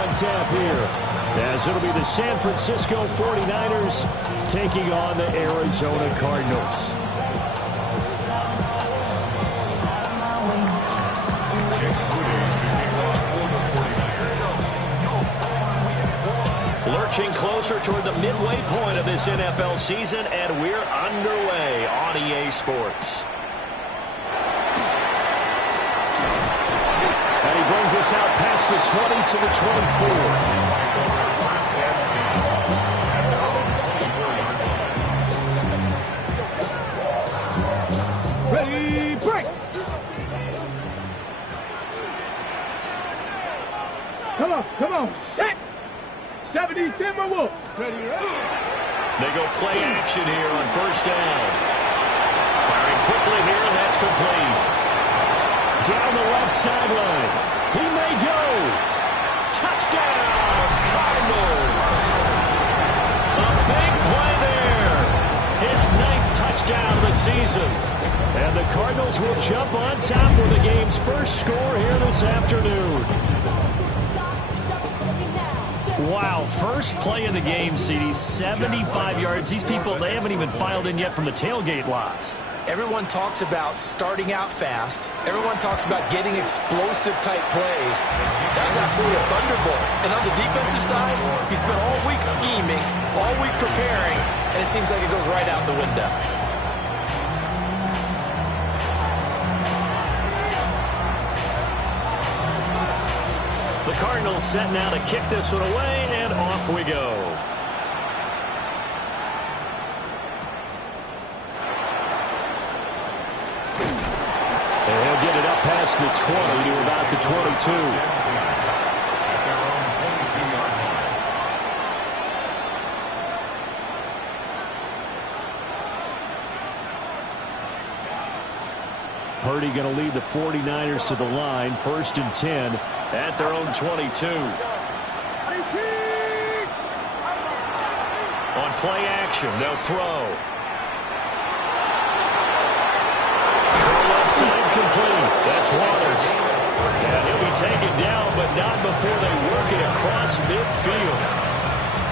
on tap here, as it'll be the San Francisco 49ers taking on the Arizona Cardinals. Lurching closer toward the midway point of this NFL season, and we're underway on EA Sports. And he brings us out past the 20 to the 24. Ready, break! Come on, set! 70 Timberwolves. Ready? They go play action here on first down. Firing quickly here, and that's complete. Down the left sideline. He may go. Touchdown, Cardinals. A big play there. His 9th touchdown of the season. And the Cardinals will jump on top with the game's first score here this afternoon. Wow, first play of the game, CD, 75 yards. These people, they haven't even filed in yet from the tailgate lots. Everyone talks about starting out fast. Everyone talks about getting explosive-type plays. That was absolutely a thunderbolt. And on the defensive side, he spent all week scheming, all week preparing, and it seems like it goes right out the window. The Cardinals set now to kick this one away, and off we go. And he'll get it up past the 20 to about the 22. Purdy going to lead the 49ers to the line, 1st and 10 at their own 22. On play action, they'll throw. Throw left side complete. That's Waters. And he'll be taken down, but not before they work it across midfield.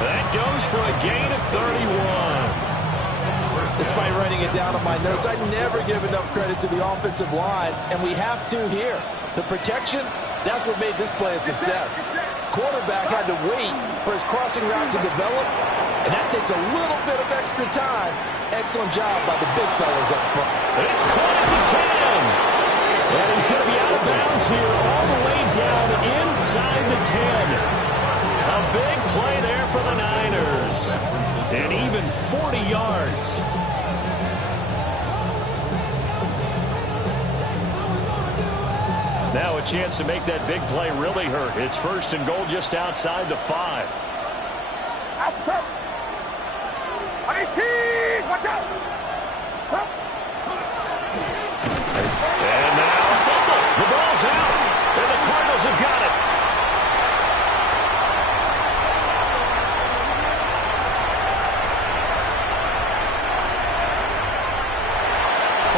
That goes for a gain of 31. Despite writing it down on my notes, I never give enough credit to the offensive line, and we have to here. The protection, that's what made this play a success. Quarterback had to wait for his crossing route to develop, and that takes a little bit of extra time. Excellent job by the big fellas up front. It's caught at the 10. And he's going to be out of bounds here all the way down inside the 10. A big play there for the Niners. And even 40 yards. Now a chance to make that big play really hurt. It's 1st and goal just outside the 5. Outside. 18. Watch out. And now a fumble. The ball's out. And the Cardinals have got it.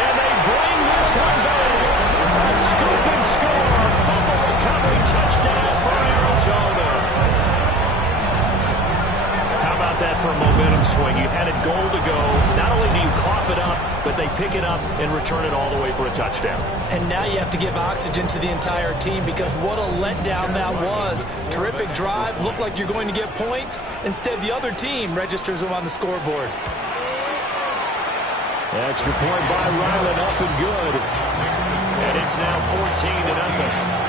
And they bring this one back. A scoop and score. Fumble recovery touchdown for Arizona. How about that for a momentum swing? You had it goal to go. Not only do you cough it up, but they pick it up and return it all the way for a touchdown. And now you have to give oxygen to the entire team because what a letdown that was. Terrific drive. Looked like you're going to get points. Instead, the other team registers them on the scoreboard. Extra point by Ryland, up and good. And it's now 14-0.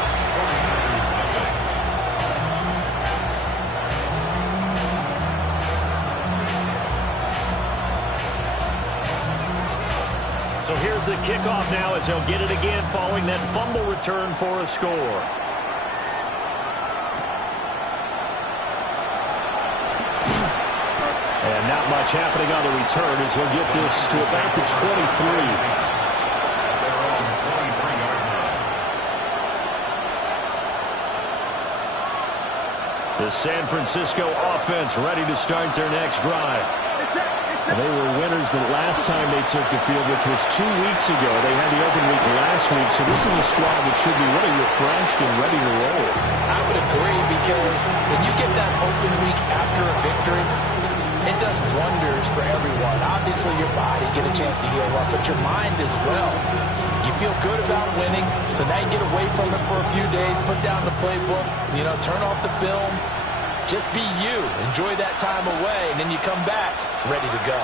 So here's the kickoff now as they'll get it again following that fumble return for a score. And not much happening on the return as he'll get this to about the 23. The San Francisco offense ready to start their next drive. It's They were winners the last time they took the field, which was 2 weeks ago. They had the open week last week, so this is a squad that should be really refreshed and ready to roll. I would agree, because when you get that open week after a victory, it does wonders for everyone. Obviously, your body get a chance to heal up, but your mind as well. You feel good about winning, so now you get away from it for a few days, put down the playbook, turn off the film. Just be you. Enjoy that time away, and then you come back ready to go.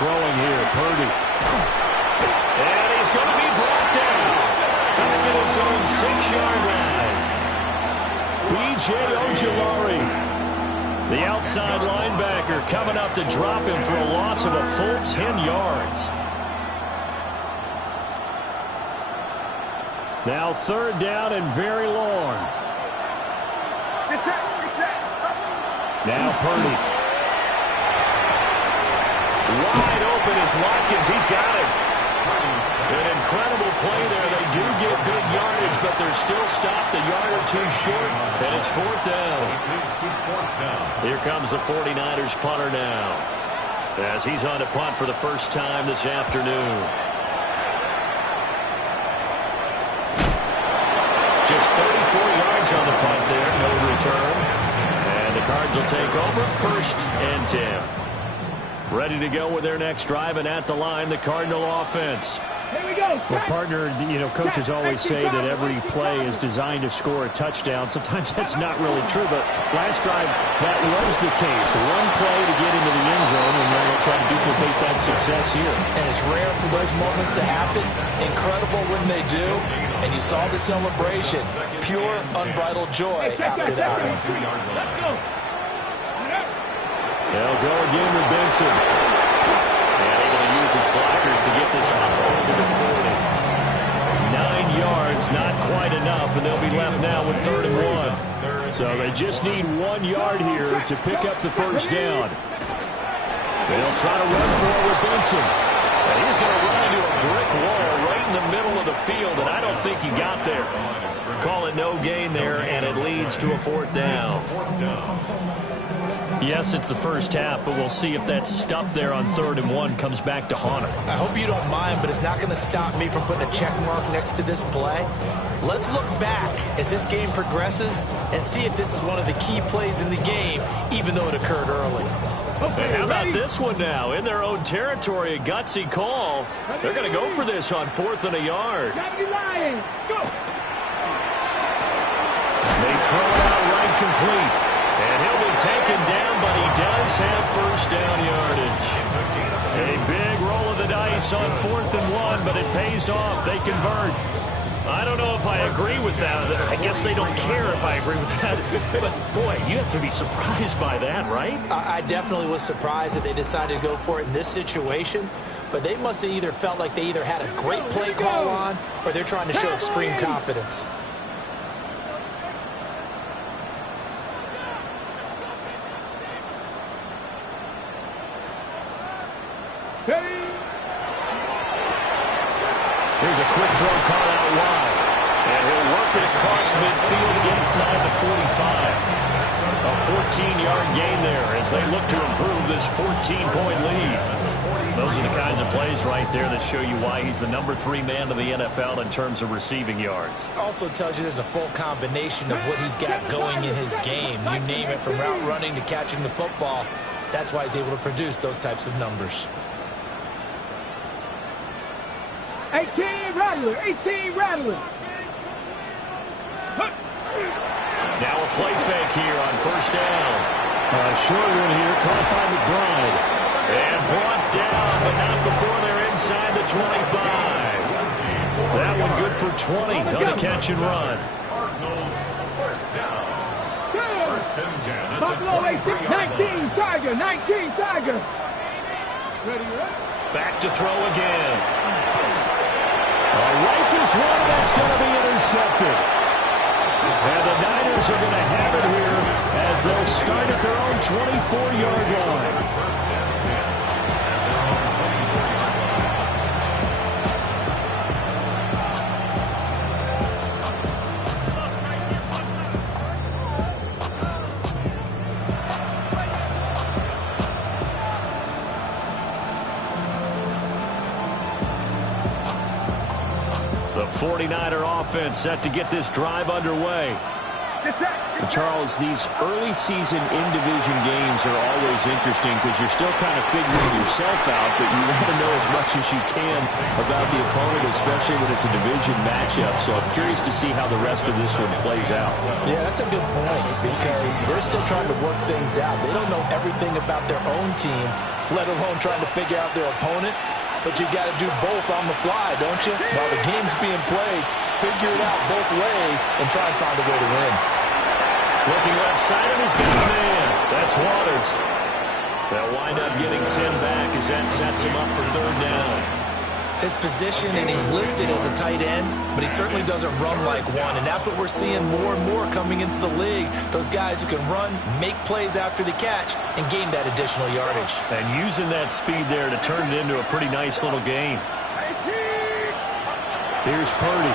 Throwing here, Purdy. And he's going to be brought down. Back at his own 6-yard line. B.J. Ojulari, the outside linebacker, coming up to drop him for a loss of a full 10 yards. Now 3rd down and very long. Now Purdy. Wide open is Watkins. He's got it. An incredible play there. They do get big yardage, but they're still stopped a yard or two short, and it's 4th down. Here comes the 49ers punter now, as he's on to punt for the first time this afternoon. Just 34 yards on the punt there, no return. And the Cards will take over 1st and 10. Ready to go with their next drive, and at the line, the Cardinal offense. Here we go. Well, partner, coaches always say that every play is designed to score a touchdown. Sometimes that's not really true, but last drive, that was the case. One play to get into the end zone, and they'll try to duplicate that success here. And it's rare for those moments to happen. Incredible when they do. And you saw the celebration. Pure, unbridled joy after that one. Let's go. They'll go again with Benson. And able to use his blockers to get this up over the 40. 9 yards, not quite enough, and they'll be left now with 3rd and 1. So they just need 1 yard here to pick up the first down. They'll try to run for it with Benson. And he's going to run into a brick wall right in the middle of the field, and I don't think he got there. Call it no gain there, and it leads to a 4th down. Yes, it's the first half, but we'll see if that stuff there on 3rd and 1 comes back to haunt him. I hope you don't mind, but it's not going to stop me from putting a check mark next to this play. Let's look back as this game progresses and see if this is one of the key plays in the game, even though it occurred early. Okay, how about this one now? In their own territory, a gutsy call. They're going to go for this on 4th and a yard. They throw it out right complete. And he'll be taken down, but he does have first down yardage. A big roll of the dice on 4th and 1, but it pays off. They convert. I don't know if I agree with that. I guess they don't care if I agree with that. But, boy, you have to be surprised by that, right? I definitely was surprised that they decided to go for it in this situation. But they must have either felt like they either had a great play call on or they're trying to show extreme confidence. Here's a quick throw caught out wide. And he'll work it across midfield inside the 45. A 14-yard gain there as they look to improve this 14-point lead. Those are the kinds of plays right there that show you why he's the number 3 man in the NFL in terms of receiving yards. Also tells you there's a full combination of what he's got going in his game. You name it, from route running to catching the football. That's why he's able to produce those types of numbers. 18 rattler, 18 rattler. Now a play fake here on first down. A short one here caught by McBride. And brought down, but not before they're inside the 25. That one good for 20 on the catch and run. Buffalo 19 Tiger, 19 Tiger. Back to throw again. A rifles one that's going to be intercepted. And the Niners are going to have it here as they'll start at their own 24-yard line. 49er offense set to get this drive underway. And Charles, these early season in-division games are always interesting because you're still kind of figuring yourself out, but you want to know as much as you can about the opponent, especially when it's a division matchup. So I'm curious to see how the rest of this one plays out. Yeah, that's a good point because they're still trying to work things out. They don't know everything about their own team, let alone trying to figure out their opponent. But you got to do both on the fly, don't you? While the game's being played, figure it out both ways and try and find a way to win. Looking left side of his got a man. That's Waters. They'll wind up getting 10 back as that sets him up for third down. His position, and he's listed as a tight end, but he certainly doesn't run like one, and that's what we're seeing more and more coming into the league. Those guys who can run, make plays after the catch, and gain that additional yardage. And using that speed there to turn it into a pretty nice little gain. Here's Purdy.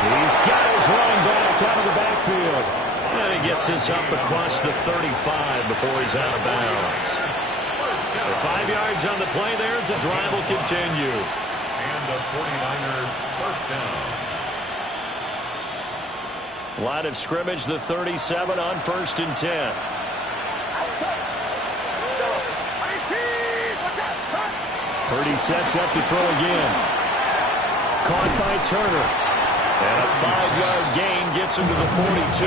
He's got his running back out of the backfield. And he gets this up across the 35 before he's out of bounds. 5 yards on the play there as the drive will continue. And the 49er first down. Line of scrimmage, the 37 on 1st and 10. Purdy sets up to throw again. Caught by Turner. And a 5-yard gain gets him to the 42.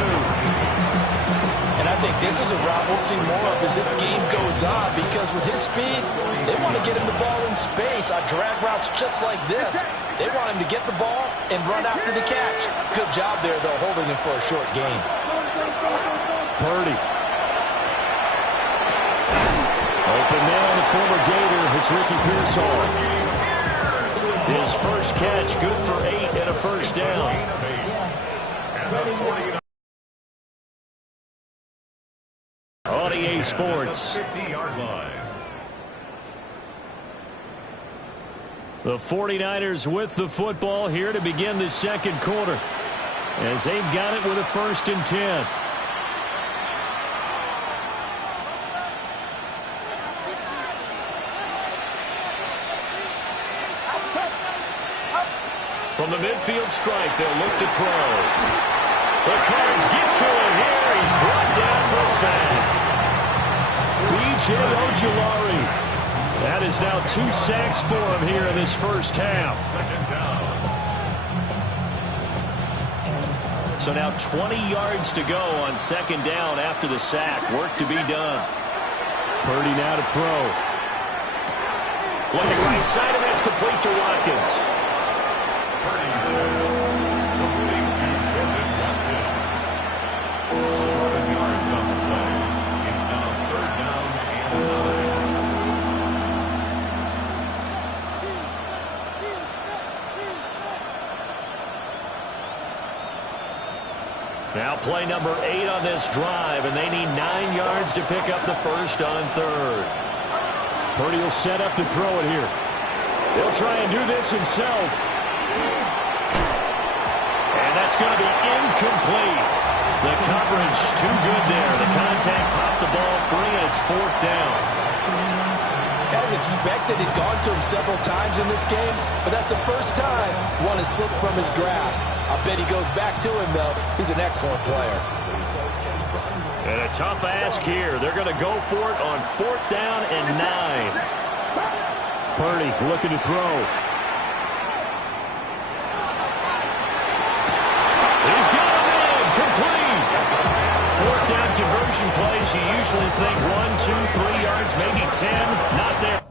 And I think this is a route we'll see more of as this game goes on because with his speed, they want to get him the ball in space on drag routes just like this. They want him to get the ball and run after the catch. Good job there, though, holding him for a short gain. Purdy. Open man, the former Gator. It's Ricky Pearsall. His first catch, good for 8 and a first down. On EA Sports. 50-yard line. The 49ers with the football here to begin the second quarter as they've got it with a 1st and 10. From the midfield strike, they'll look to throw. The Cards get to him here. He's brought down for a sack. B.J. Ojulari. That is now 2 sacks for him here in this first half. So now 20 yards to go on 2nd down after the sack. Work to be done. Purdy now to throw. Looking right side, and that's complete to Watkins. Now play number 8 on this drive, and they need 9 yards to pick up the first on 3rd. Purdy will set up to throw it here. He'll try and do this himself. And that's going to be incomplete. The coverage too good there. The contact popped the ball free, and it's 4th down. As expected, he's gone to him several times in this game, but that's the first time one has slipped from his grasp. I bet he goes back to him, though. He's an excellent player. And a tough ask here. They're going to go for it on 4th down and 9. Purdy looking to throw. He's got him in. Complete. 4th down conversion plays. You usually think 1, 2, 3 yards, maybe 10. Not there.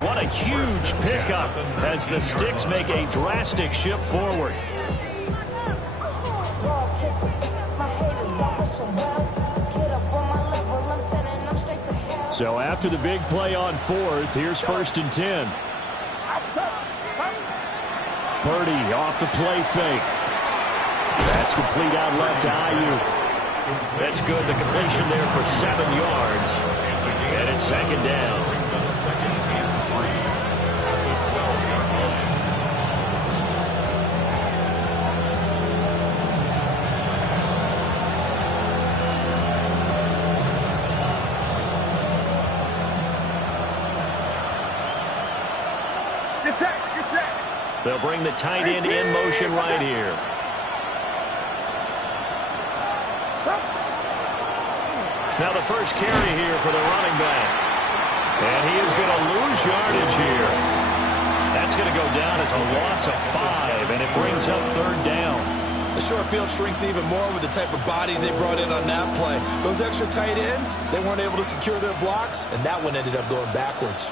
What a huge pickup as the Sticks make a drastic shift forward. So after the big play on 4th, here's 1st and 10. Purdy off the play fake. That's complete out left to Ayuk. That's good. The completion there for 7 yards. And it's 2nd down. They'll bring the tight end in motion right here. Now the first carry here for the running back. And he is going to lose yardage here. That's going to go down as a loss of 5, and it brings up 3rd down. The short field shrinks even more with the type of bodies they brought in on that play. Those extra tight ends, they weren't able to secure their blocks, and that one ended up going backwards.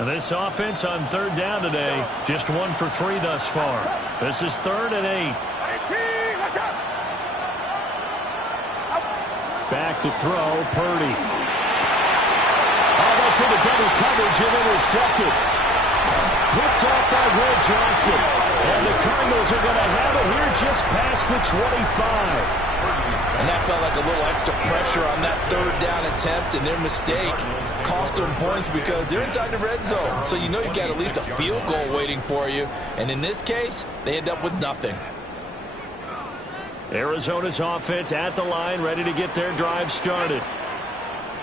This offense on 3rd down today, just 1 for 3 thus far. This is 3rd and 8. Back to throw, Purdy. Oh, that's into double coverage and intercepted. Picked off by Will Johnson. And the Cardinals are going to have it here just past the 25. And that felt like a little extra pressure on that 3rd down attempt, and their mistake cost them points because they're inside the red zone. So you know you've got at least a field goal waiting for you. And in this case, they end up with nothing. Arizona's offense at the line, ready to get their drive started.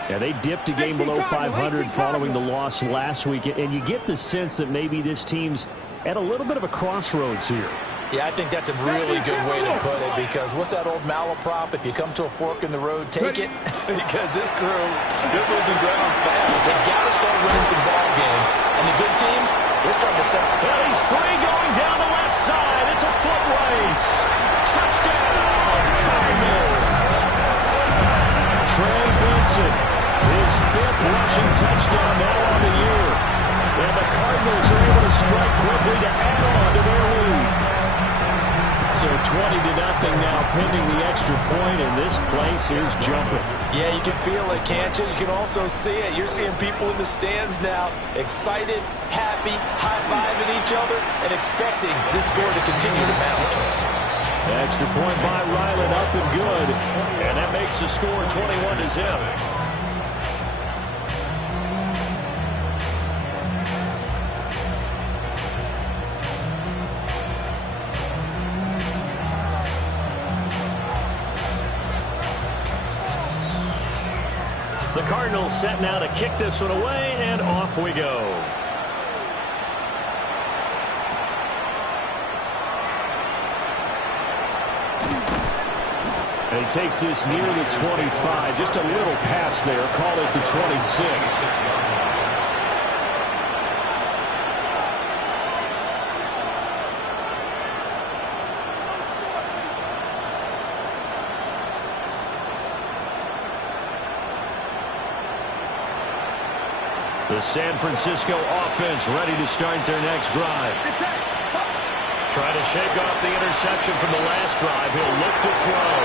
Yeah, they dipped a game below 500 following the loss last week, and you get the sense that maybe this team's at a little bit of a crossroads here. Yeah, I think that's a really good way to put it, because what's that old malaprop? If you come to a fork in the road, take it. Because this crew, they're losing ground fast. They've got to start winning some ball games. And the good teams, they're starting to set. Well, he's free going down the left side. It's a foot race. Touchdown, Cardinals. Trey Benson, his 5th rushing touchdown now on the year. And the Cardinals are able to strike quickly to add on to their lead. So 20-0 now pending the extra point, and this place is jumping. Yeah, you can feel it, can't you? You can also see it. You're seeing people in the stands now excited, happy, high-fiving each other, and expecting this score to continue to mount. Extra point by Ryland, up and good. And that makes the score 21-0. The Cardinals set now to kick this one away, and off we go. And he takes this near the 25. Just a little pass there. Call it the 26. The San Francisco offense ready to start their next drive. Trying to shake off the interception from the last drive. He'll look to throw.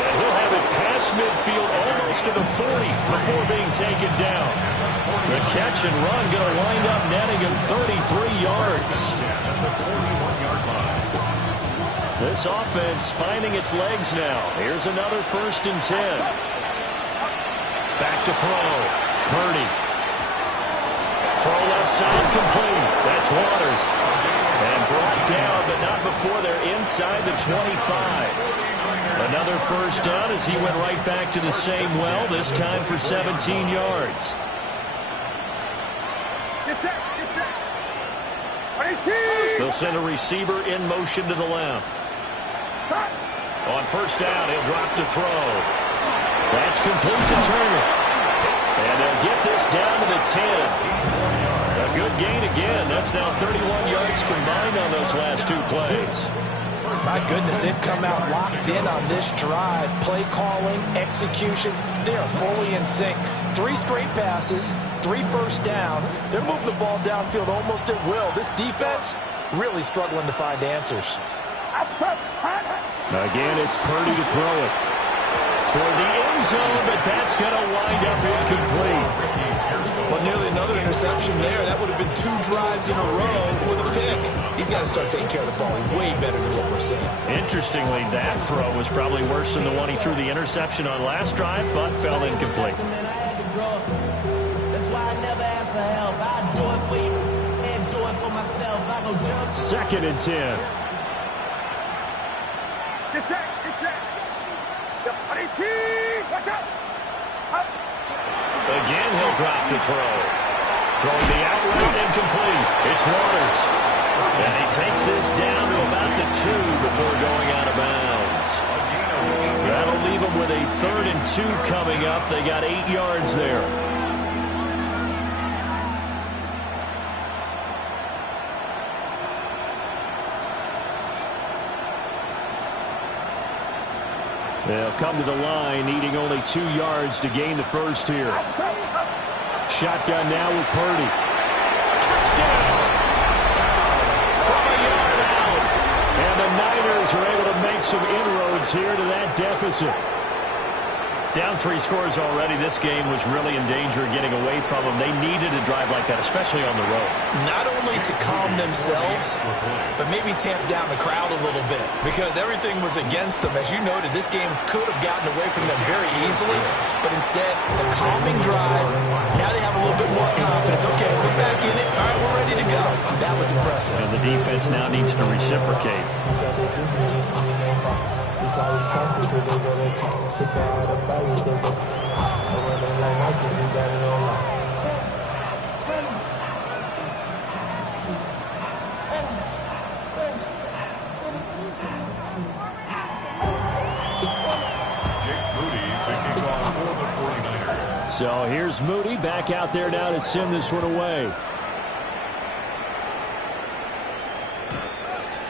And he'll have it past midfield almost to the 40 before being taken down. The catch and run going to wind up netting him 33 yards. This offense finding its legs now. Here's another 1st and 10. Back to throw. Purdy. Throw left side complete. That's Waters. And brought down, but not before they're inside the 25. Another 1st down as he went right back to the same well, this time for 17 yards. They'll send a receiver in motion to the left. On 1st down, he'll drop to throw. That's complete to Turner. And they'll get this down to the 10. A good gain again. That's now 31 yards combined on those last 2 plays. My goodness, they've come out locked in on this drive. Play calling, execution, they are fully in sync. 3 straight passes, 3 first downs. They're moving the ball downfield almost at will. This defense really struggling to find answers. Again, it's Purdy to throw it. Toward the end zone, but that's going to wind up incomplete. Well, nearly another interception there. That would have been 2 drives in a row with a pick. He's got to start taking care of the ball way better than what we're seeing. Interestingly, that throw was probably worse than the one he threw the interception on last drive, but fell incomplete. That's why I never ask for help. I do it for you and do it for myself. I go 0. 2nd and 10. It's it. Watch out. Again, he'll drop the throw. Throwing the out route incomplete. It's Waters. And he takes this down to about the 2 before going out of bounds. That'll leave him with a 3rd and 2 coming up. They got 8 yards there. They'll come to the line, needing only 2 yards to gain the first here. Shotgun now with Purdy. Touchdown! From a yard out. And the Niners are able to make some inroads here to that deficit. Down 3 scores already. This game was really in danger of getting away from them. They needed a drive like that, especially on the road. Not only to calm themselves, but maybe tamp down the crowd a little bit, because everything was against them. As you noted, this game could have gotten away from them very easily, but instead, the calming drive, now they have a little bit more confidence. Okay, we're back in it. All right, we're ready to go. That was impressive. And the defense now needs to reciprocate. So here's Moody back out there now to send this one away.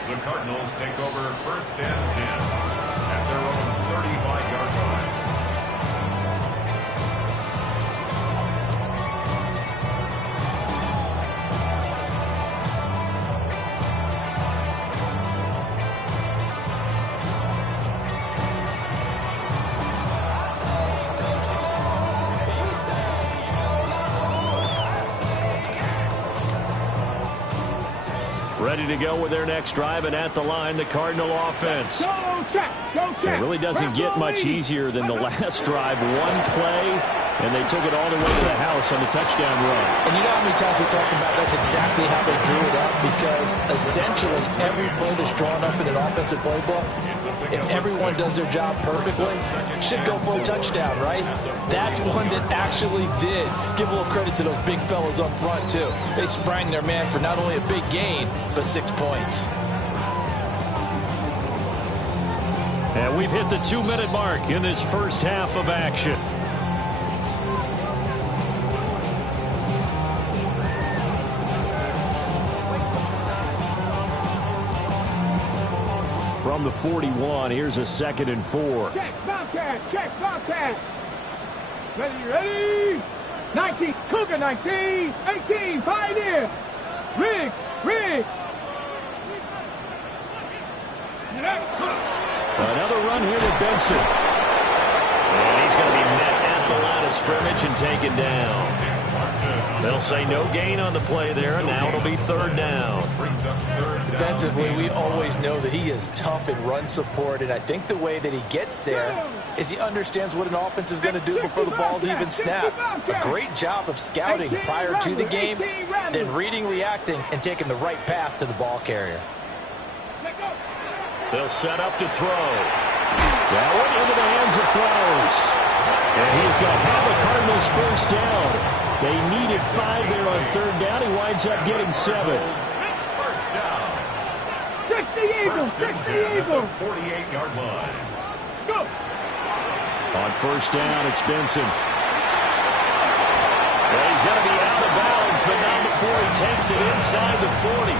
The Cardinals take over 1st and 10 at their own 35-yard line. Ready to go with their next drive, and at the line, the Cardinal offense. Go check. It really doesn't get much easier than the last drive. 1 play, and they took it all the way to the house on the touchdown run. And you know how many times we talked about that's exactly how they drew it up, because essentially every play that's drawn up in an offensive playbook, if everyone does their job perfectly, should go for a touchdown, right? That's one that actually did. Give a little credit to those big fellas up front, too. They sprang their man for not only a big gain, but 6 points. And we've hit the 2-minute mark in this first half of action. From the 41, here's a 2nd and 4. Check Bobcat. Ready. 19, Cougar 19, 18, Pioneer. Riggs. Another run here with Benson. And he's going to be met at the line of scrimmage and taken down. They'll say no gain on the play there, and now it'll be 3rd down. Defensively, we always know that he is tough in run support, and I think the way that he gets there is he understands what an offense is going to do before the ball's even snapped. A great job of scouting prior to the game, then reading, reacting, and taking the right path to the ball carrier. They'll set up to throw. That went into the hands of Flowers. And he's going to have the Cardinals first down. They needed 5 there on 3rd down. He winds up getting 7. First down. 60 Eagles. 48-yard line. Go. On 1st down, it's Benson. Well, he's going to be out of bounds, but not before he takes it inside the 40.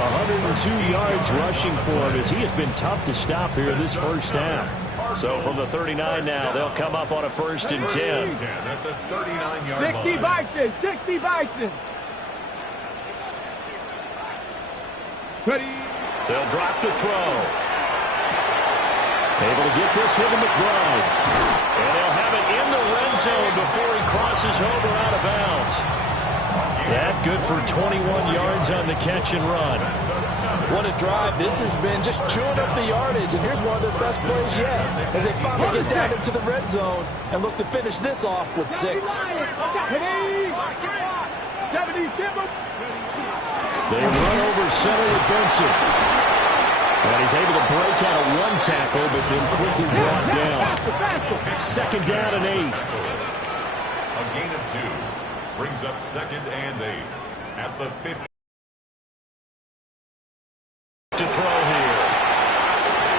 102 yards rushing for him as he has been tough to stop here this first half. So from the 39 now, they'll come up on a 1st and 10. At the 39-yard 60 Bison, 60 Bison. Ready. They'll drop the throw. Able to get this with McBride. And they'll have it in the red zone before he crosses over out of bounds. That good for 21 yards on the catch and run. What a drive. This has been just chewing up the yardage, and here's one of their best plays yet as they finally get down into the red zone and look to finish this off with 6. They run over center with Benson. And he's able to break out of one tackle, but then quickly brought down. 2nd down and 8. A gain of 2 brings up 2nd and 8 at the 50. To throw here.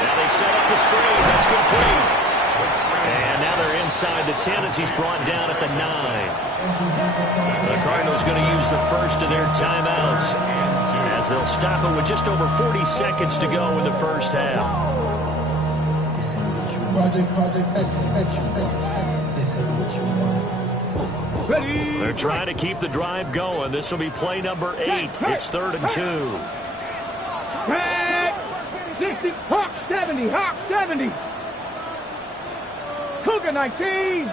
Now they set up the screen. That's complete. And now they're inside the 10 as he's brought down at the 9. The Cardinals going to use the first of their timeouts as they'll stop it with just over 40 seconds to go in the first half. They're trying to keep the drive going. This will be play number 8. It's 3rd and 2. 60, Hawk 70, Hawk 70. Cougar 19.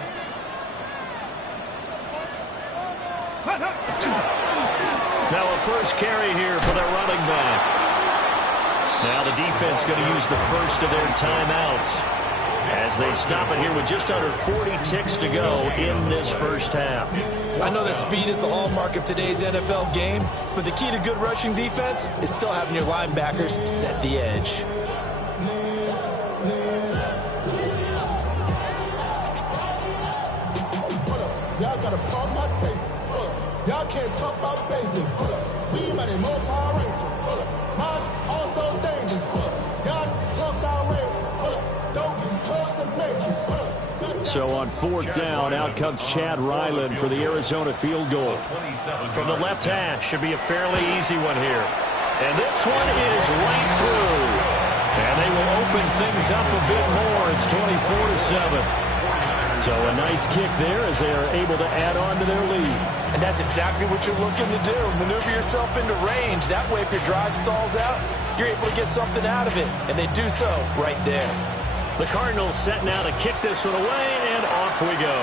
Now a first carry here for their running back. Now the defense going to use the first of their timeouts as they stop it here with just under 40 ticks to go in this first half. I know that speed is the hallmark of today's NFL game, but the key to good rushing defense is still having your linebackers set the edge. Y'all gotta pump my taste. Y'all can't talk about basic. We might have more Power Rangers. Mine also dangerous. Y'all talk outrageous. Don't cause the matrix. So on 4th down, out comes Chad Ryland for the Arizona field goal. From the left hash, should be a fairly easy one here. And this one is right through. And they will open things up a bit more. It's 24-7. So a nice kick there as they are able to add on to their lead. And that's exactly what you're looking to do. Maneuver yourself into range. That way, if your drive stalls out, you're able to get something out of it. And they do so right there. The Cardinals set now to kick this one away, and off we go.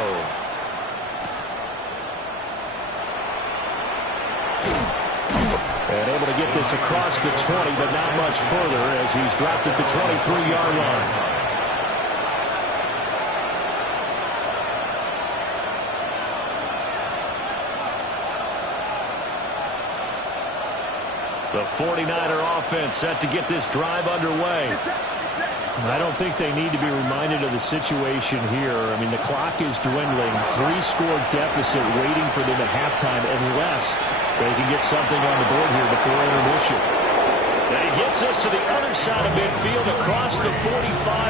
And able to get this across the 20, but not much further as he's dropped at the 23-yard line. The 49er offense set to get this drive underway. I don't think they need to be reminded of the situation here. I mean, the clock is dwindling. 3-score deficit waiting for them at halftime unless they can get something on the board here before intermission. And he gets us to the other side of midfield across the 45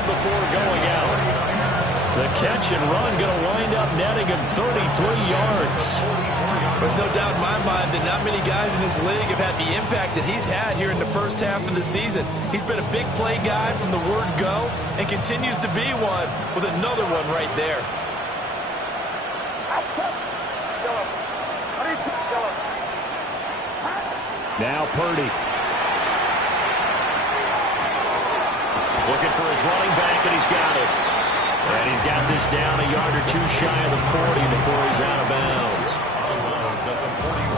before going out. The catch and run going to wind up netting him 33 yards. There's no doubt in my mind that not many guys in this league have had the impact that he's had here in the first half of the season. He's been a big play guy from the word go and continues to be one with another one right there. Now Purdy. Looking for his running back, and he's got it. And he's got this down a yard or two shy of the 40 before he's out of bounds.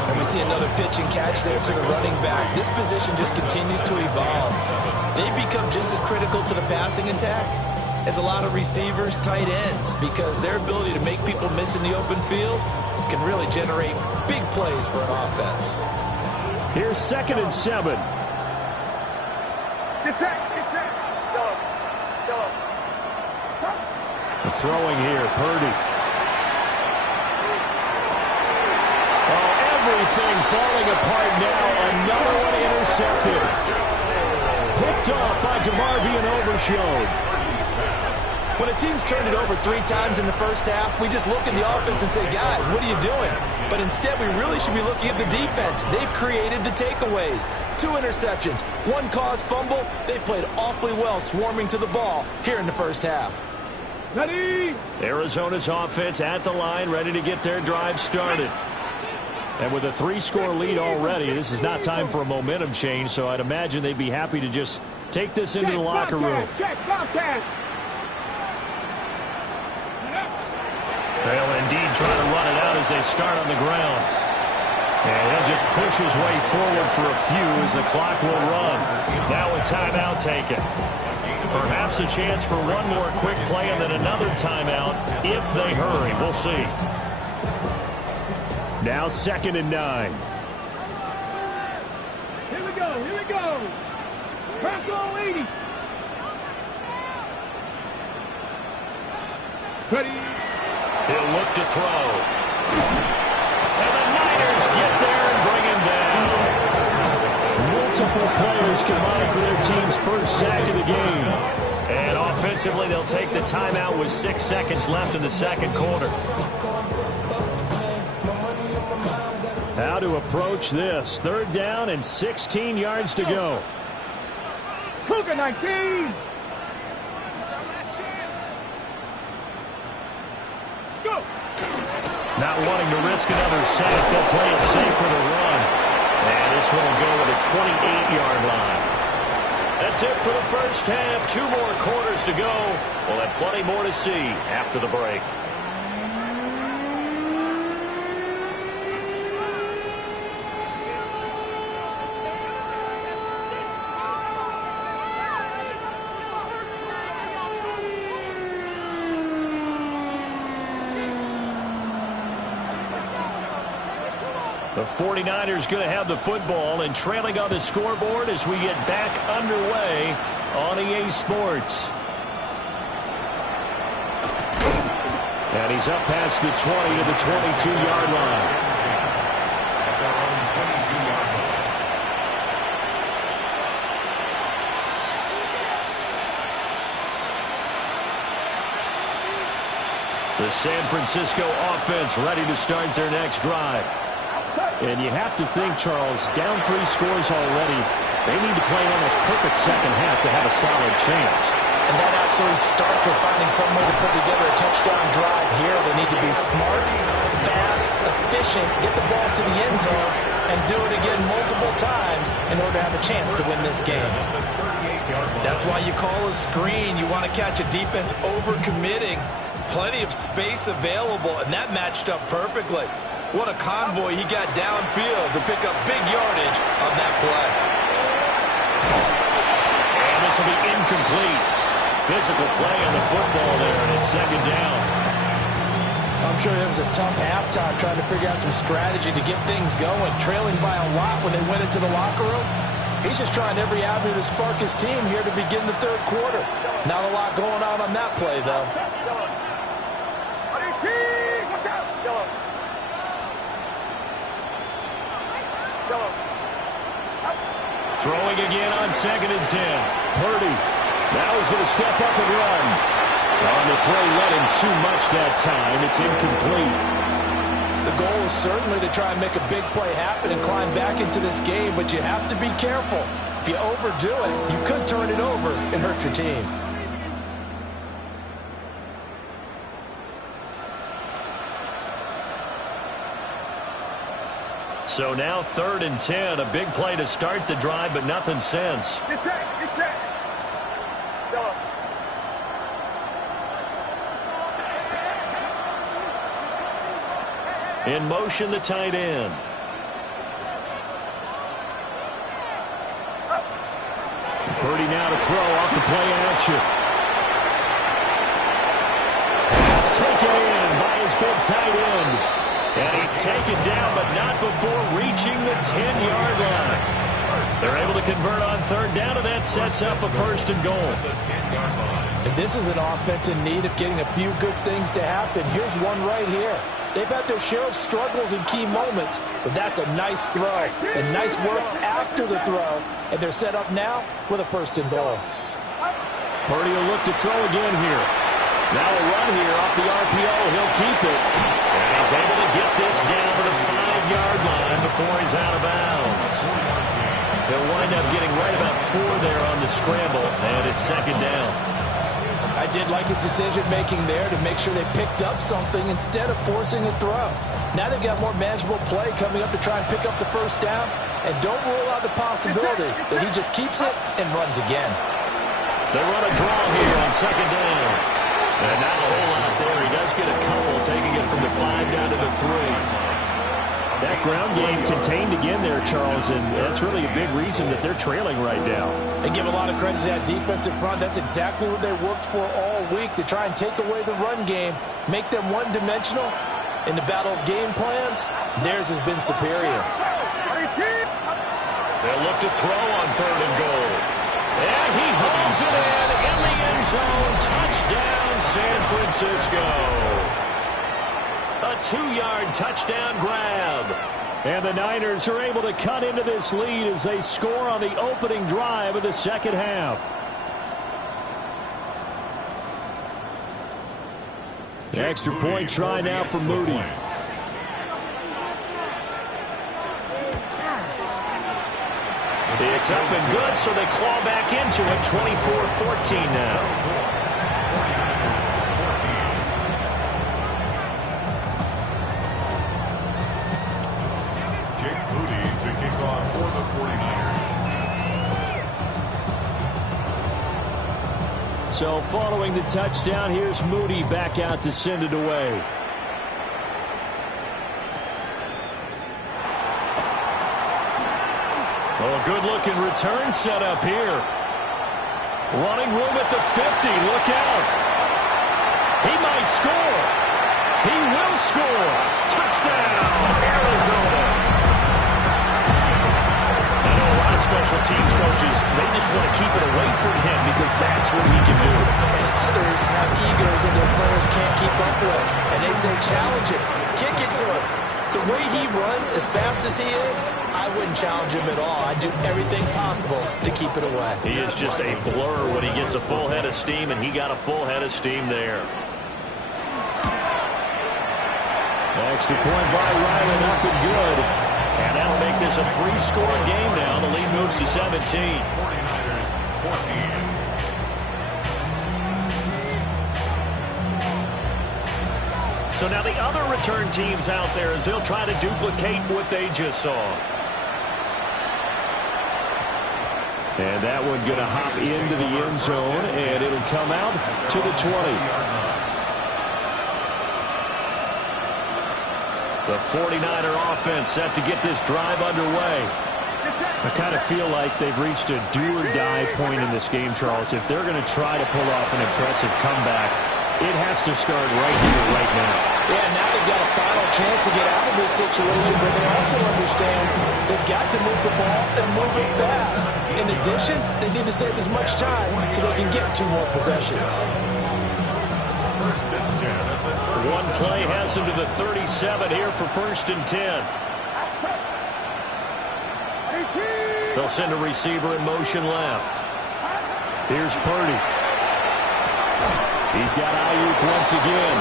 And we see another pitch and catch there to the running back. This position just continues to evolve. They become just as critical to the passing attack as a lot of receivers, tight ends, because their ability to make people miss in the open field can really generate big plays for an offense. Here's 2nd and 7. Throwing here, Purdy. Everything falling apart now. Another one intercepted. Picked off by DeMarvion Overshown. When a team's turned it over 3 times in the first half, we just look at the offense and say, guys, what are you doing? But instead, we really should be looking at the defense. They've created the takeaways. 2 interceptions, 1 caused fumble. They played awfully well swarming to the ball here in the first half. Ready? Arizona's offense at the line, ready to get their drive started. And with a 3-score lead already, this is not time for a momentum change, so I'd imagine they'd be happy to just take this into the locker room. They'll indeed try to run it out as they start on the ground. And he'll just push his way forward for a few as the clock will run. Now a timeout taken. Perhaps a chance for one more quick play and then another timeout if they hurry. We'll see. Now 2nd and 9. Here we go, here we go. Crack on 80. Ready? He'll look to throw. And the Niners get there and bring him down. Multiple players combined for their team's first sack of the game. And offensively, they'll take the timeout with 6 seconds left in the second quarter. How to approach this. 3rd down and 16 yards to go. Cougar 19. Go. Not wanting to risk another sack, they'll play it safe for the run. And this one will go to the 28-yard line. That's it for the first half. 2 more quarters to go. We'll have plenty more to see after the break. The 49ers going to have the football and trailing on the scoreboard as we get back underway on EA Sports. And he's up past the 20 to the 22-yard line. The San Francisco offense ready to start their next drive. And you have to think, Charles, down 3 scores already, they need to play an almost perfect second half to have a solid chance. And that absolutely starts with finding some way to put together a touchdown drive here. They need to be smart, fast, efficient, get the ball to the end zone, and do it again multiple times in order to have a chance to win this game. That's why you call a screen. You want to catch a defense over-committing. Plenty of space available, and that matched up perfectly. What a convoy he got downfield to pick up big yardage on that play. And this will be incomplete. Physical play on the football there, and it's 2nd down. I'm sure it was a tough halftime trying to figure out some strategy to get things going. Trailing by a lot when they went into the locker room. He's just trying every avenue to spark his team here to begin the 3rd quarter. Not a lot going on that play, though. Throwing again on 2nd and 10. Purdy. Now he's going to step up and run. On the throw, let him too much that time. It's incomplete. The goal is certainly to try and make a big play happen and climb back into this game, but you have to be careful. If you overdo it, you could turn it over and hurt your team. So now 3rd and 10. A big play to start the drive, but nothing since. Get set, get set. Go. In motion, the tight end. Purdy now to throw off the play action. It's taken in by his big tight end. And he's taken down, but not before reaching the 10-yard line. They're able to convert on 3rd down, and that sets up a 1st and goal. And this is an offense in need of getting a few good things to happen. Here's one right here. They've had their share of struggles in key moments, but that's a nice throw and nice work after the throw. And they're set up now with a 1st and goal. Purdy will look to throw again here. And he's Now a run here off the RPO. He'll keep it. And he's able to get this down to the 5-yard line before he's out of bounds. He'll wind up getting right about 4 there on the scramble, and it's second down. I did like his decision-making there to make sure they picked up something instead of forcing a throw. Now they've got more manageable play coming up to try and pick up the first down, and don't rule out the possibility that he just keeps it and runs again. They run a draw here on second down. And not a whole lot there. He does get a couple, taking it from the 5 down to the 3. That ground game contained again there, Charles, and that's really a big reason that they're trailing right now. They give a lot of credit to that defensive front. That's exactly what they worked for all week, to try and take away the run game, make them one-dimensional. In the battle of game plans, theirs has been superior. They'll look to throw on 3rd and goal. And he hauls it in the end zone. Touchdown, San Francisco. A 2-yard touchdown grab. And the Niners are able to cut into this lead as they score on the opening drive of the second half. The extra point try now for Moody. It's up and good, so they claw back into it. 24-14 now. Jake Moody to kick off for the 49ers. So following the touchdown, here's Moody back out to send it away. Oh, good-looking return set up here. Running room at the 50. Look out. He might score. He will score. Touchdown, Arizona. I know a lot of special teams coaches, they just want to keep it away from him because that's what he can do. And others have egos that their players can't keep up with. And they say, challenge him. Kick it to him. The way he runs, as fast as he is, I wouldn't challenge him at all. I'd do everything possible to keep it away. He is just a blur when he gets a full head of steam, and he got a full head of steam there. Extra point by Ryland, up and good. And that'll make this a 3-score game now. The lead moves to 17. 49ers 14. So now the other return teams out there as they'll try to duplicate what they just saw. And that one going to hop into the end zone, and it'll come out to the 20. The 49er offense set to get this drive underway. I kind of feel like they've reached a do-or-die point in this game, Charles. If they're going to try to pull off an impressive comeback, it has to start right here, right now. Yeah, now they've got a final chance to get out of this situation, but they also understand they've got to move the ball and move it fast. In addition, they need to save as much time so they can get 2 more possessions. First and 10. One play has him to the 37 here for 1st and 10. They'll send a receiver in motion left. Here's Purdy. He's got Ayuk once again.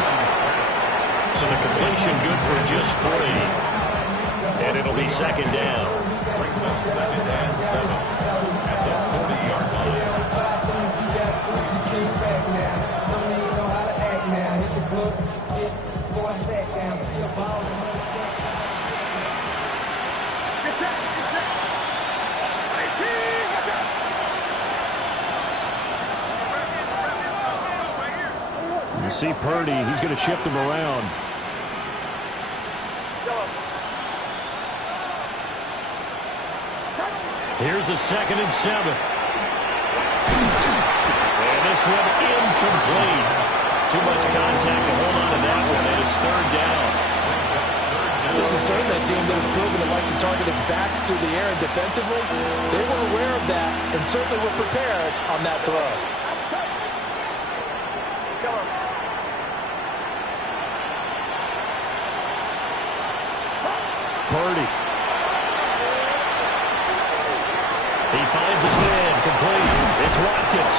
So the completion good for just 3. And it'll be second down. Brings up 2nd and 7 at the 40-yard line. You see Purdy, he's going to shift him around. Here's a 2nd and 7. And this one incomplete. Too much contact to hold on to that one, and it's 3rd down. This is certainly a team that has proven it likes to target its backs through the air and defensively. They were aware of that and certainly were prepared on that throw. Purdy. He finds his man complete. It's Watkins.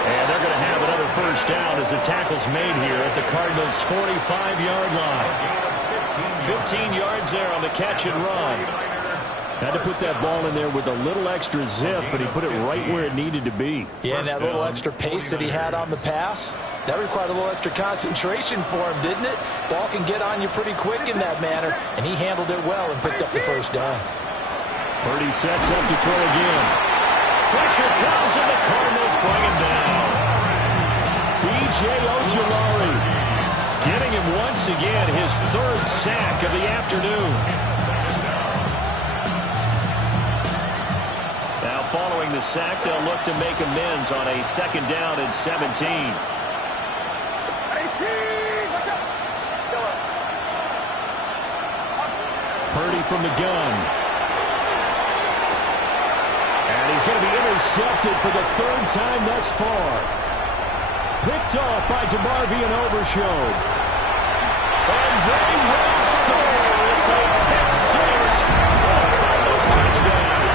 And they're going to have another 1st first down as the tackle's made here at the Cardinals' 45-yard line. 15 yards there on the catch and run. Had to put that ball in there with a little extra zip, but he put it right where it needed to be. Yeah, and that little extra pace that he had on the pass, that required a little extra concentration for him, didn't it? Ball can get on you pretty quick in that manner, and he handled it well and picked up the first down. Purdy sets up to throw again. Pressure comes, and the Cardinals bring him down. B.J. Ojulari getting him once again his third sack of the afternoon. Now following the sack, they'll look to make amends on a second down and 17. Purdy from the gun. And he's going to be intercepted for the third time thus far. Picked off by DeMarvion Overshown. And they will score. It's a pick six for the Cardinals touchdown.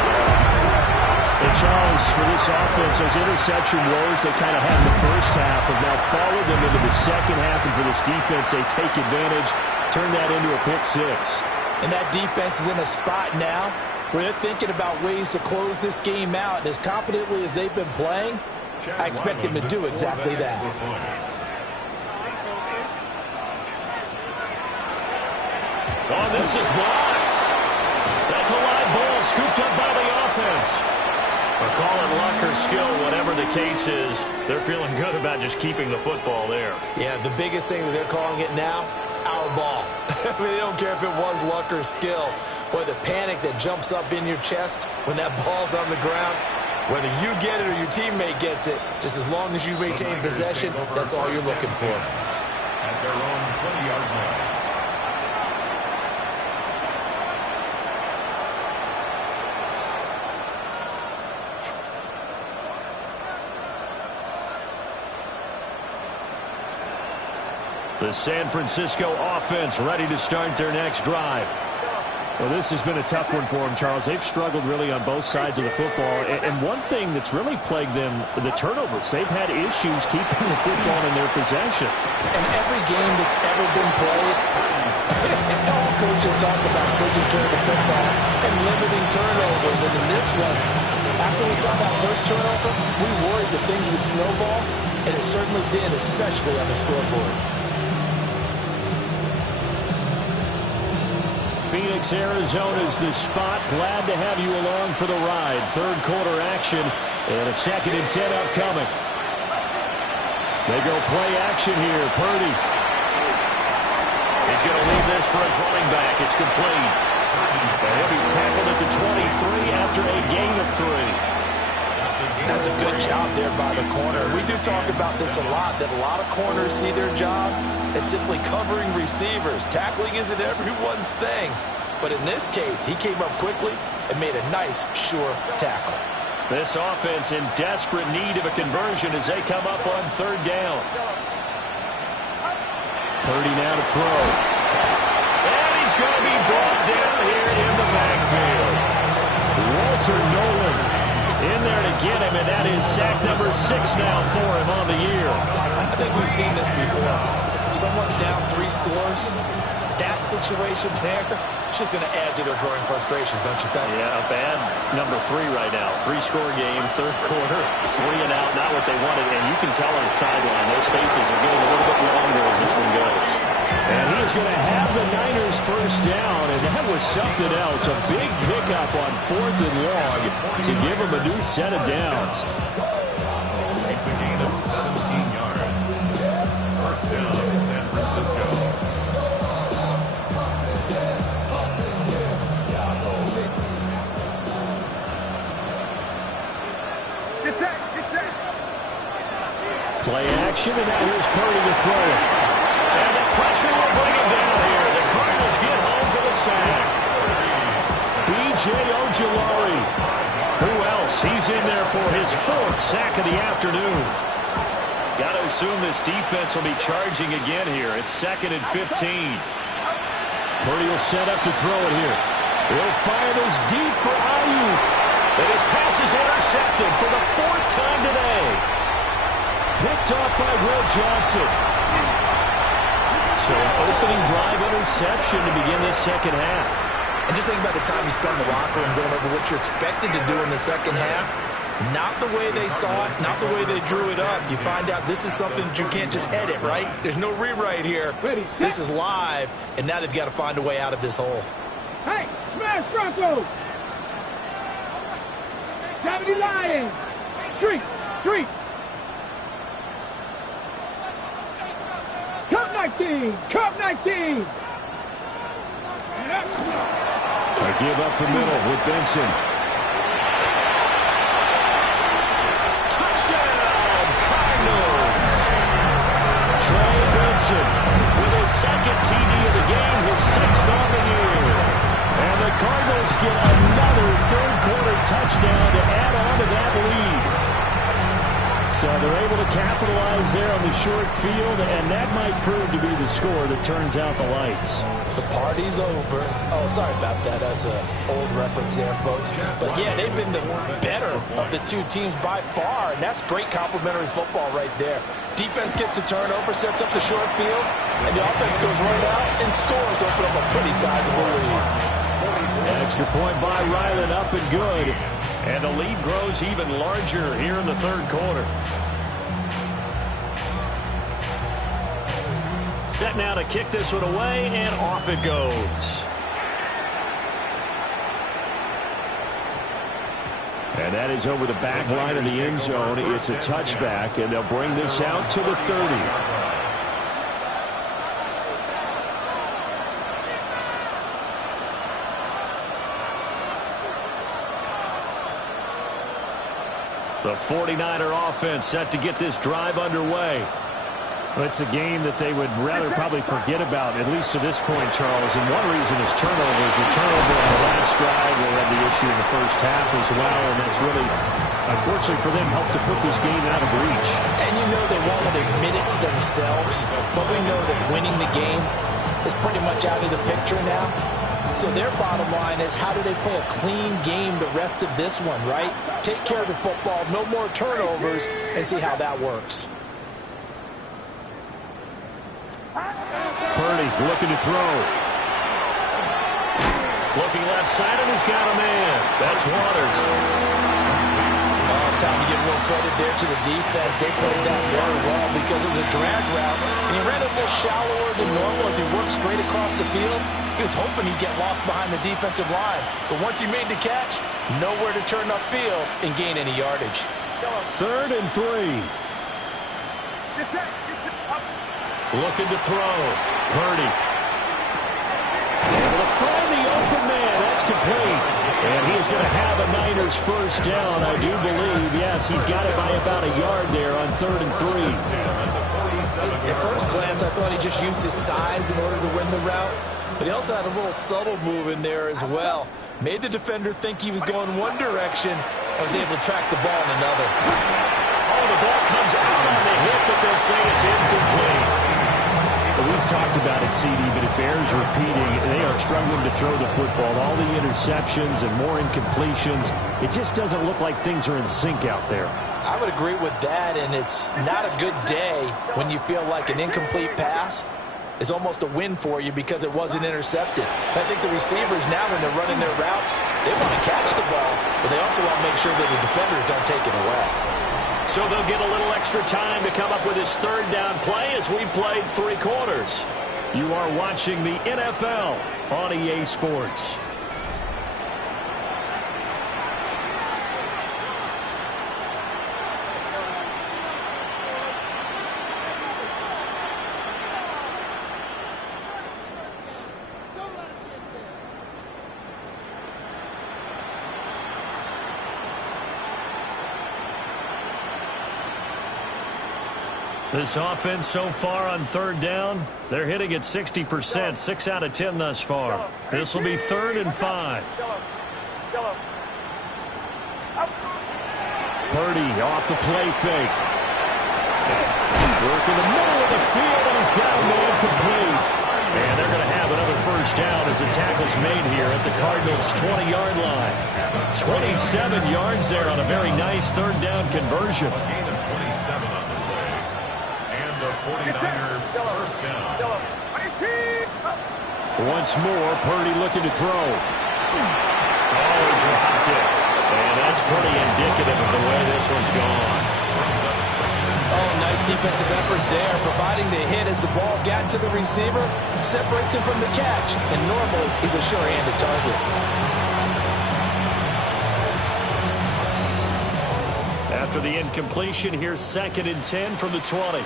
And Charles, for this offense, those interception woes they kind of had in the first half have now followed them into the second half. And for this defense, they take advantage, turn that into a pick six. And that defense is in a spot now where they're thinking about ways to close this game out. And as confidently as they've been playing, I expect them to do exactly that. Oh, this is blocked. That's a live ball scooped up by the offense. But call it luck or skill, whatever the case is, they're feeling good about just keeping the football there. Yeah, the biggest thing that they're calling it now, our ball. I mean, they don't care if it was luck or skill. Boy, the panic that jumps up in your chest when that ball's on the ground, whether you get it or your teammate gets it, just as long as you retain possession, that's all you're looking for. At their own 20-yard line. The San Francisco offense ready to start their next drive. Well, this has been a tough one for them, Charles. They've struggled really on both sides of the football. And one thing that's really plagued them, the turnovers. They've had issues keeping the football in their possession. And every game that's ever been played, all coaches talk about taking care of the football and limiting turnovers. And in this one, after we saw that first turnover, we worried that things would snowball, and it certainly did, especially on the scoreboard. Phoenix, Arizona's the spot. Glad to have you along for the ride. Third quarter action and a 2nd and 10 upcoming. They go play action here. Purdy. He's going to leave this for his running back. It's complete. And he'll be tackled at the 23 after a gain of 3. That's a good job there by the corner. We do talk about this a lot, that a lot of corners see their job as simply covering receivers. Tackling isn't everyone's thing. But in this case, he came up quickly and made a nice, sure tackle. This offense in desperate need of a conversion as they come up on third down. Purdy now to throw. And he's going to be brought down here in the backfield. Walter Nolan in there to get him, and that is sack number 6 now for him on the year. I think we've seen this before. Someone's down 3 scores. That situation there, it's just going to add to their growing frustrations, don't you think? Yeah, a bad number 3 right now. 3-score game, third quarter, 3 and out, not what they wanted. And you can tell on the sideline, those faces are getting a little bit longer as this one goes. And he is going to have the Niners first down, and that was something else. A big pickup on 4th and long to give him a new set of downs. Makes a gain of 17 yards. First down, San Francisco. Play action, and now here's Purdy to throw it. And the pressure will bring him down here. The Cardinals get home for the sack. B.J. Ojulari. Who else? He's in there for his 4th sack of the afternoon. Got to assume this defense will be charging again here. It's 2nd and 15. Purdy will set up to throw it here. He'll fire this deep for Ayuk. And his pass is intercepted for the 4th time today. picked off by Will Johnson. So an opening drive interception to begin this second half. And just think about the time you spend in the locker room going over what you're expected to do in the second half. Not the way they saw it, not the way they drew it up. You find out this is something that you can't just edit, right? There's no rewrite here. This is live, and now they've got to find a way out of this hole. Hey, smash Broncos! 70 Lions! Street! Cup 19! Cup 19! A give up the middle with Benson. Touchdown, Cardinals! Trey Benson with his second TD of the game, his sixth on the year. And the Cardinals get another third-quarter touchdown to add on to that lead. So they're able to capitalize there on the short field, and that might prove to be the score that turns out the lights. The party's over. Oh, sorry about that. That's an old reference there, folks. But, yeah, they've been the better of the two teams by far, and that's great complimentary football right there. Defense gets the turnover, sets up the short field, and the offense goes right out and scores to open up a pretty sizable lead. Extra point by Ryland, up and good. And the lead grows even larger here in the third quarter. Set now to kick this one away, and off it goes. And that is over the back line of the end zone. It's a touchback, and they'll bring this out to the 30. The 49er offense set to get this drive underway. Well, it's a game that they would rather probably forget about, at least to this point, Charles. And one reason is turnovers. The turnover on the last drive will have the issue in the first half as well. And that's really, unfortunately for them, helped to put this game out of reach. And you know they won't admit it to themselves, but we know that winning the game is pretty much out of the picture now. So their bottom line is, how do they play a clean game the rest of this one, right? Take care of the football, no more turnovers, and see how that works. Purdy looking to throw. Looking left side, and he's got a man. That's Waters. Oh, it's time to give a little credit there to the defense. They played that very well because it was a drag route, and he ran a little shallower than normal as he worked straight across the field. He was hoping he'd get lost behind the defensive line. But once he made the catch, nowhere to turn upfield and gain any yardage. 3rd and 3. Looking to throw. Purdy. Able to find the open man. That's complete. And he's going to have a Niners first down, I do believe. Yes, he's got it by about a yard there on 3rd and 3. At first glance, I thought he just used his size in order to win the route. But he also had a little subtle move in there as well. Made the defender think he was going one direction and was able to track the ball in another. Oh, the ball comes out on the hit, but they'll say it's incomplete. Well, we've talked about it, CD, but it bears repeating. They are struggling to throw the football. All the interceptions and more incompletions. It just doesn't look like things are in sync out there. I would agree with that, and it's not a good day when you feel like an incomplete pass is almost a win for you because it wasn't intercepted. I think the receivers now, when they're running their routes, they want to catch the ball, but they also want to make sure that the defenders don't take it away. So they'll get a little extra time to come up with his 3rd down play as we've played 3 quarters. You are watching the NFL on EA Sports. This offense so far on 3rd down, they're hitting at 60%, 6 out of 10 thus far. This will be 3rd and 5. Purdy off the play fake. Work in the middle of the field, and he's got a man complete. And they're going to have another first down as the tackle's made here at the Cardinals' 20-yard line. 27 yards there on a very nice 3rd down conversion. Gain of 27 on the play. 49er first down. Once more, Purdy looking to throw. Oh, he dropped it. And that's pretty indicative of the way this one's gone. Oh, nice defensive effort there, providing the hit as the ball got to the receiver, separates him from the catch, and normally he's a sure-handed target. After the incompletion, here's 2nd and 10 from the 20.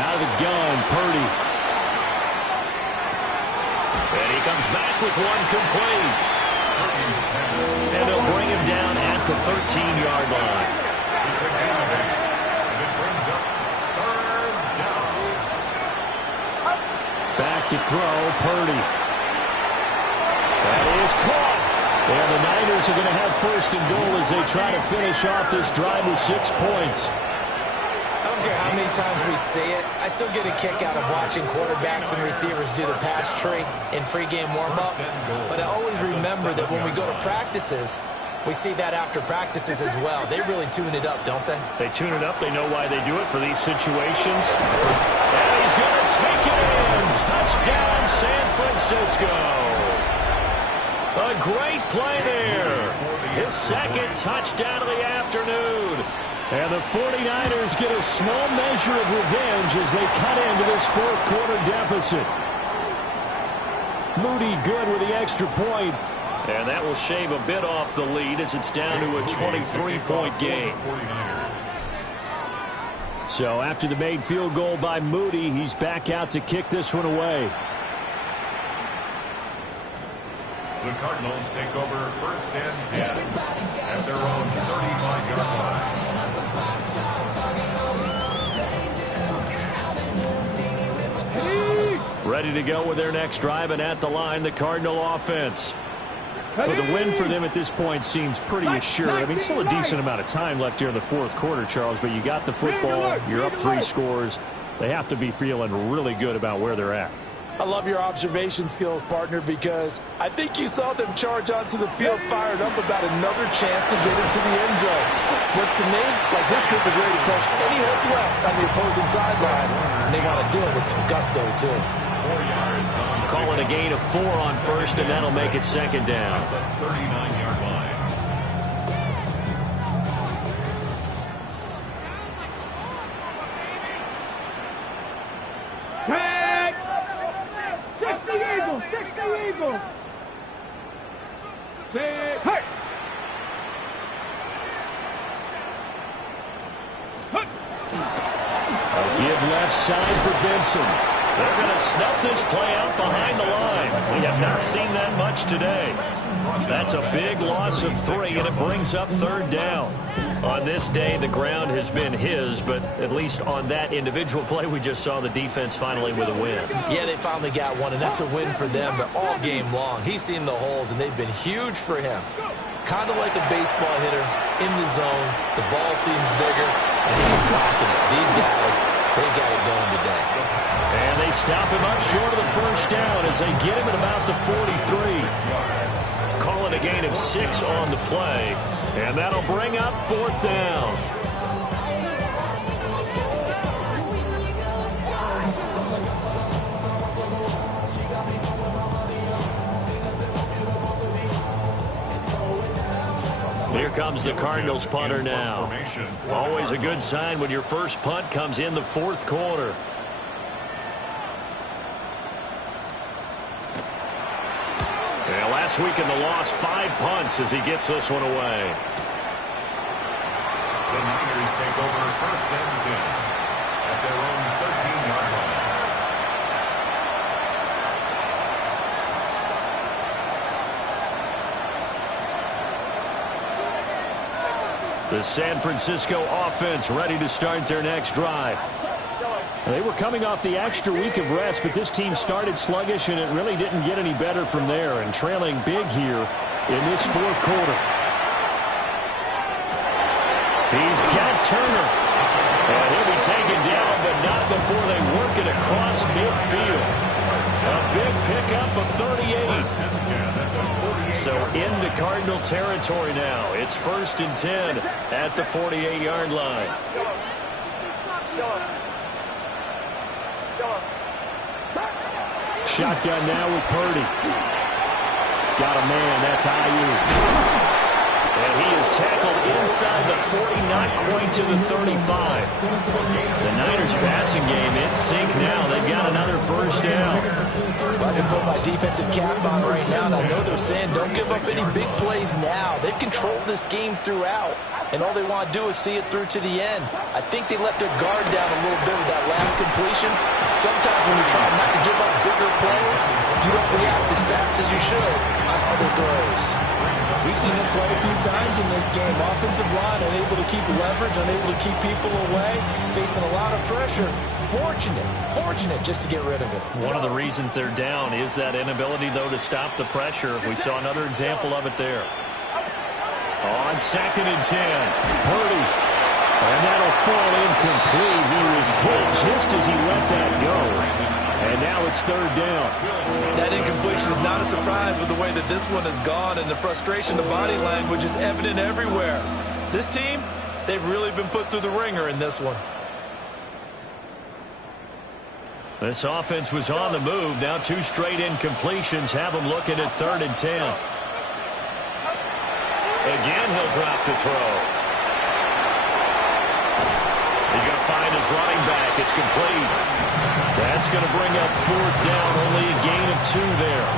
Out of the gun, Purdy. And he comes back with one complete. And they'll bring him down at the 13-yard line. It's a gain of 8. And it brings up 3rd down. Back to throw, Purdy. That is caught. And the Niners are going to have 1st and goal as they try to finish off this drive with 6 points. I don't care how many times we see it. I still get a kick out of watching quarterbacks and receivers do the pass tree in pregame warm-up. But I always remember that when we go to practices, we see that after practices as well. They really tune it up, don't they? They tune it up. They know why they do it for these situations. And he's going to take it in. Touchdown, San Francisco. A great play there. His 2nd touchdown of the afternoon. And the 49ers get a small measure of revenge as they cut into this 4th quarter deficit. Moody good with the extra point. And that will shave a bit off the lead as it's down to a 23-point game. So after the made field goal by Moody, he's back out to kick this one away. The Cardinals take over 1st and 10 at their own 35-yard line. Ready to go with their next drive, and at the line, the Cardinal offense. But the win for them at this point seems pretty assured. I mean, still a decent amount of time left here in the 4th quarter, Charles, but you got the football, you're up 3 scores. They have to be feeling really good about where they're at. I love your observation skills, partner, because I think you saw them charge onto the field fired up about another chance to get into the end zone. Looks to me like this group is ready to crush any hope left on the opposing sideline, and they want to do it with some gusto, too. 4 yards on Calling a gain of 4 on 1st, and that'll make it 2nd down. the 39-yard line. Tag! 60 Eagles! 60 Eagles! Hey! A give left side for Benson. They're going to snuff this play out behind the line. We have not seen that much today. That's a big loss of 3, and it brings up 3rd down. On this day, the ground has been his, but at least on that individual play, we just saw the defense finally with a win. Yeah, they finally got one, and that's a win for them, but all game long, he's seen the holes, and they've been huge for him. Kind of like a baseball hitter in the zone. The ball seems bigger, and he's blocking it. These guys, they got it going today. And they stop him up short of the 1st down as they get him at about the 43. Calling a gain of 6 on the play, and that'll bring up 4th down. Here comes the Cardinals punter now. Always a good sign when your first punt comes in the 4th quarter. Yeah, last week in the loss, 5 punts as he gets this one away. The Niners take over 1st and 10 at their own 13-yard line. The San Francisco offense ready to start their next drive. They were coming off the extra week of rest, but this team started sluggish, and it really didn't get any better from there, and trailing big here in this 4th quarter. He's got Turner. And he'll be taken down, but not before they work it across midfield. A big pickup of 38. So into Cardinal territory now. It's 1st and 10 at the 48-yard line. Shotgun now with Purdy. Got a man. That's Ayuk. And he is tackled inside the 40, not quite to the 35. The Niners passing game in sync now. They've got another first down. I can put my defensive cap on right now, and I know they're saying don't give up any big plays now. They've controlled this game throughout, and all they want to do is see it through to the end. I think they let their guard down a little bit with that last completion. Sometimes when you try not to give up bigger plays, you don't react as fast as you should on other throws. We've seen this quite a few times in this game. Offensive line unable to keep leverage, unable to keep people away, facing a lot of pressure. Fortunate just to get rid of it. One of the reasons they're down is that inability, though, to stop the pressure. We saw another example of it there. On 2nd and 10, Purdy. And that'll fall incomplete. He was hit just as he let that go. And now it's 3rd down. That incompletion is not a surprise with the way that this one has gone, and the frustration, the body language is evident everywhere. This team, they've really been put through the ringer in this one. This offense was on the move. Now 2 straight incompletions have them looking at 3rd and 10. Again, he'll drop to throw. He's going to find his running back. It's complete. That's going to bring up 4th down. Only a gain of 2 there.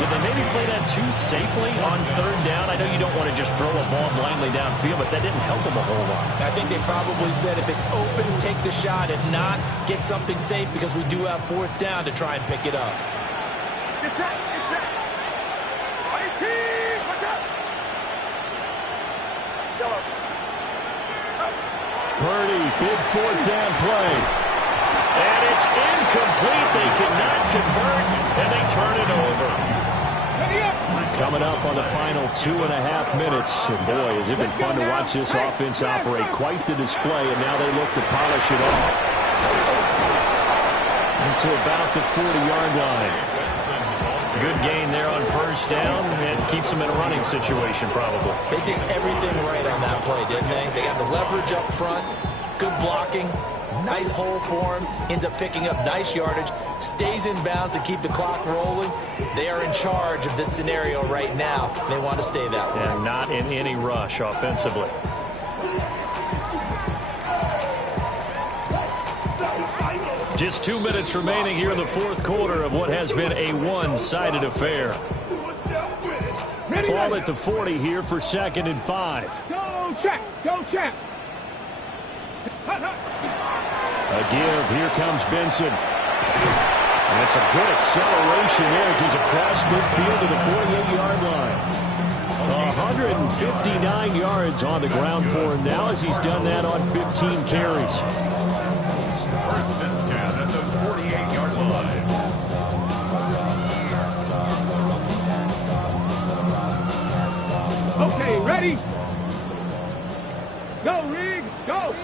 Did they maybe play that too safely on 3rd down? I know you don't want to just throw a ball blindly downfield, but that didn't help them a whole lot. I think they probably said if it's open, take the shot. If not, get something safe because we do have 4th down to try and pick it up. Get set. Watch out. Purdy, big 4th down play. And it's incomplete. They cannot convert, and they turn it over. Coming up on the final 2.5 minutes. And boy, has it been fun to watch this offense operate. Quite the display, and now they look to polish it off. Into about the 40-yard line. Good gain there on 1st down, and keeps them in a running situation probably. They did everything right on that play, didn't they? They got the leverage up front, good blocking, nice hole for him, ends up picking up nice yardage, stays in bounds to keep the clock rolling. They are in charge of this scenario right now. They want to stay that way. And not in any rush offensively. Just 2 minutes remaining here in the 4th quarter of what has been a one-sided affair. Ball at the 40 here for 2nd and 5. Go check. A give. Here comes Benson. And it's a good acceleration there as he's across midfield to the 48-yard line. 159 yards on the ground for him now as he's done that on 15 carries. 1st and 10 at the 48-yard line. Okay, ready? Go, Rig, go.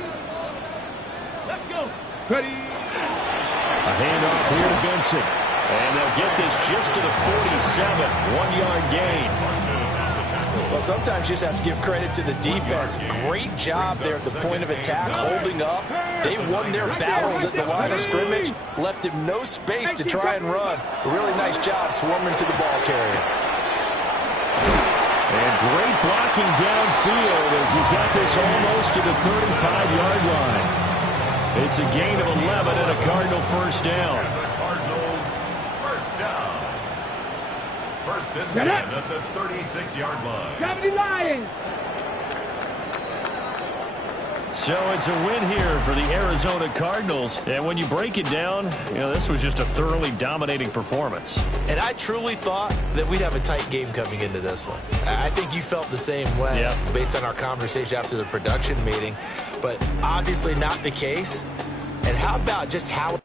Let's go. Ready. A handoff here to Benson. And they'll get this just to the 47. 1-yard gain. Well, sometimes you just have to give credit to the defense. Great job there at the point of attack, holding up. They won their battles at the line of scrimmage, left him no space to try and run. A really nice job swarming to the ball carrier. And great blocking downfield as he's got this almost to the 35-yard line. It's a gain of 11 and a Cardinal 1st down. Cardinals 1st down. 1st and 10 at the 36-yard line. 70 Lions. So it's a win here for the Arizona Cardinals. And when you break it down, this was just a thoroughly dominating performance. And I truly thought that we'd have a tight game coming into this one. I think you felt the same way based on our conversation after the production meeting. But obviously not the case. And how about just how